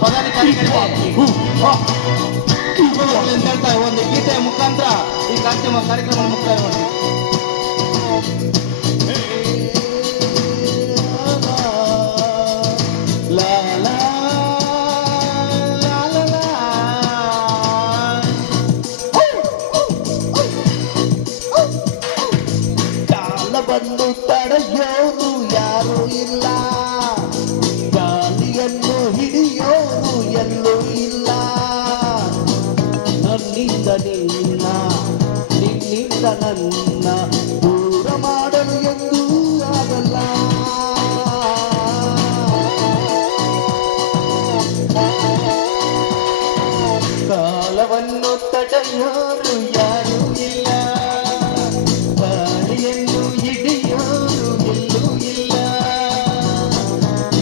ಪದಾಧಿಕಾರಿಗಳಿಗೆ ಅಂತ ಹೇಳ್ತಾ ಒಂದು ಗೀತೆಯ ಮುಖಾಂತರ ಈ ಕಾರ್ಯಕ್ರಮ ಮುಕ್ತಾಯ ಮಾಡಿ. ಬಂದು ತಡೆಯೋರು ಯಾರೂ ಇಲ್ಲ, ಗಾಳಿಯನ್ನು ಹಿಡಿಯೋರು ಎಲ್ಲೂ ಇಲ್ಲ. ನನ್ನಿಂದ ನಿನ್ನ, ನಿನ್ನಿಂದ ನನ್ನ ದೂರ ಮಾಡಲು ಎಂದೂ ಆಗಲ್ಲ. ಕಾಲವನ್ನು ತಡೆಯೋರು ಯಾರೂ ಇಲ್ಲ, ಗಾಳಿಯನ್ನು ಹಿಡಿಯೋರು ಎಲ್ಲೂ ಇಲ್ಲ.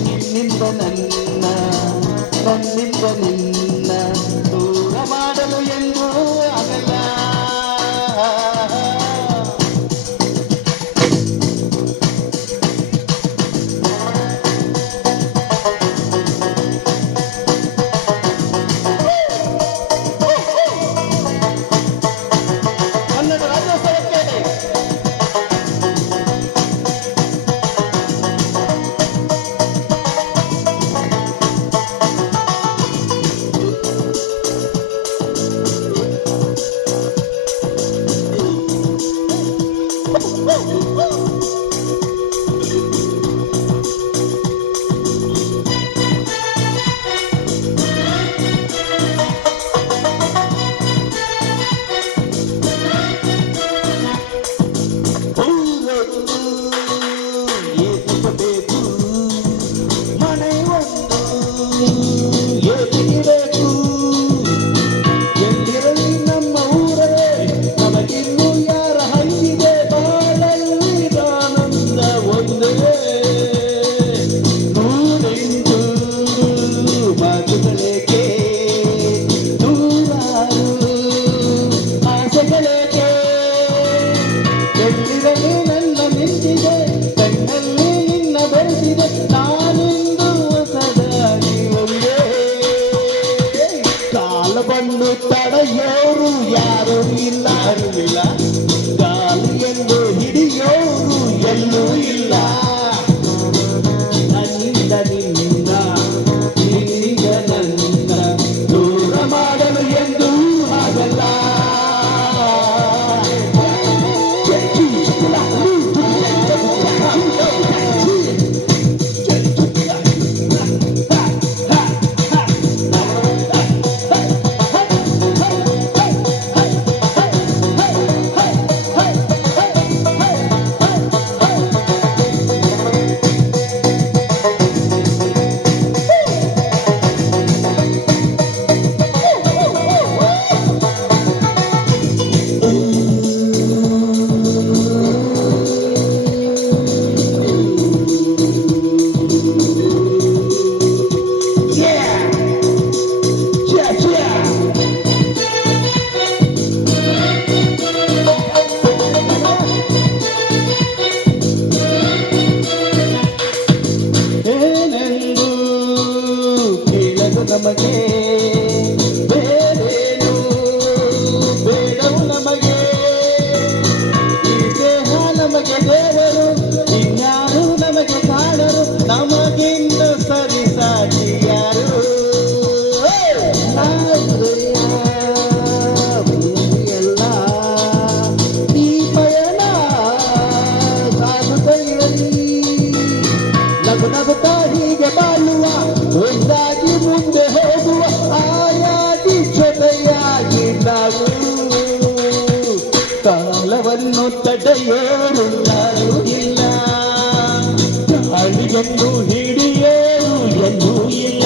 ನಿನ್ನಿಂದ ನನ್ನ, ನನ್ನಿಂದ ನಿನ್ನ ದೂರ ಮಾಡಲು ಎಂದೂ ಆಗಲ್ಲ. ಕನ್ನಡ ರಾಜ್ಯೋತ್ಸವಕ್ಕೆ ಏತಿಸಬೇಕು, ಮನೆ ಒಂದು ಏತಿರಬೇಕು. ಎಲ್ಲಿರಲಿ ನಮ್ಮ ಊರೇ, ನಮಗಿನ್ನು ಯಾರ ಹಂಗಿದೆ ಬಾಳಲ್ಲಿ ಆನಂದ ಒಂದೇ. ನೂರೆಂಟು ಮಾತುಗಳೇಕೆ, ನೂರಾರು ಆಸೆಗಳೇಕೆ. ಎಲ್ಲಿರಲಿ ನನ್ನ ನಿಂತಿದೆ, ಕಣ್ಣಲ್ಲಿ ನಿನ್ನ ಬೆಳೆಸಿದೆ, ನಾನಿಂದು ಹೊಸದಾಗಿ ಒಂದೇ. ಕಾಲ ಬಂದು ತಡೆಯೋರು ಯಾರೂ ಇಲ್ಲ, ಗಾಳಿಯನ್ನು ಹಿಡಿಯೋರು ಎಲ್ಲೂ ಇಲ್ಲ. ನನ್ನಿಂದ ನಿನ್ನ, ನಿನ್ನಿಂದ ನನ್ನ ದೂರ ಮಾಡಲು ಎಂದೂ ಆಗಲ್ಲ. ಏನೆಂದು ಕೇಳಲು ನಮಗೆ ಬೇರೇನು ಬೇಡವು ನಮಗೆ. ಈ ದೇಹ ನಮಗೆ ದೇವರು, ಇನ್ಯಾರು ನಮಗೆ ಕಾಣರು, ನಮಗಿಂತ ಸರಿ ಸಾಟಿ ಯಾರು. ಎಲ್ಲ ಈ ಪಯಣ ಸಾಗುತ್ತಾ ಇರಲಿ, ನಗು ನಗುತ್ತಾ ಹೀಗೆ ಬಾಳುವ, ಒಂದಾಗಿ ಮುಂದೆ ಹೋಗುವ, ಆಯಾಗಿ ಜೊತೆಯಾಗಿ ನಾವು. ಕಾಲವನ್ನು ತಡೆಯೋರು ಯಾರೂ ಇಲ್ಲ, ಗಾಳಿಯನ್ನು ಹಿಡಿಯೋರು ಎಲ್ಲೂ ಇಲ್ಲ.